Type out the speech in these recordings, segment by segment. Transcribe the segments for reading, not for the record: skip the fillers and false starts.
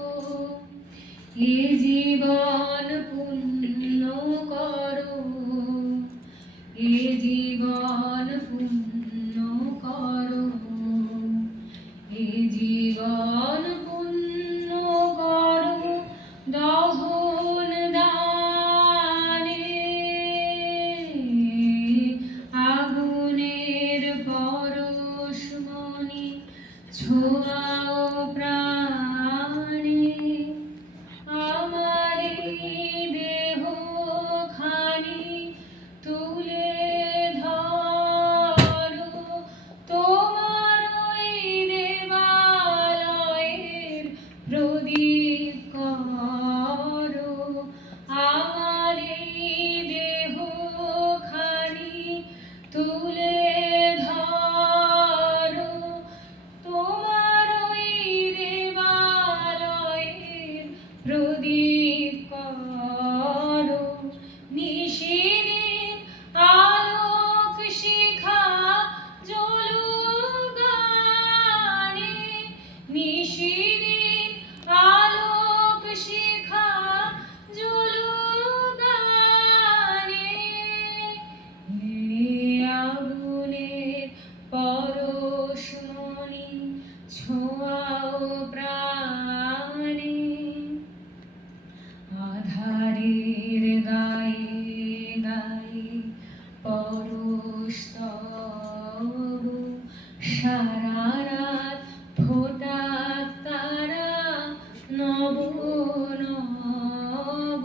এ জীবন পুণ্য করো, এ জীবন পুণ্য করো, এ জীবন পুণ্য করো দহন দানে। আগুনের পরশমণি ছোঁয়াও প্রাণে, আমার দেহ খানি তুলে ধরো, তোমার ওই দেবালয়ের প্রদীপ করো। আমার দেহ খানি তুলে ধরো, তোমার ওই দেবালয়ের প্রদীপ করো। নিশিদিন আলোক শিখা জ্বলুক গানে, নিশিদিন আলোক শিখা জ্বলুক গানে। আগুনের পরশমণি ছোঁয়াও প্রাণে, আধারের গায়ে গায়ে পরশ তব, সারা রাত ফোটা তারা নব নব।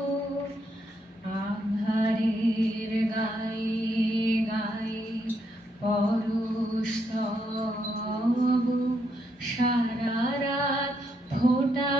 আধারের গায়ে গায়ে পরশ তব, সারা রাত ফোটা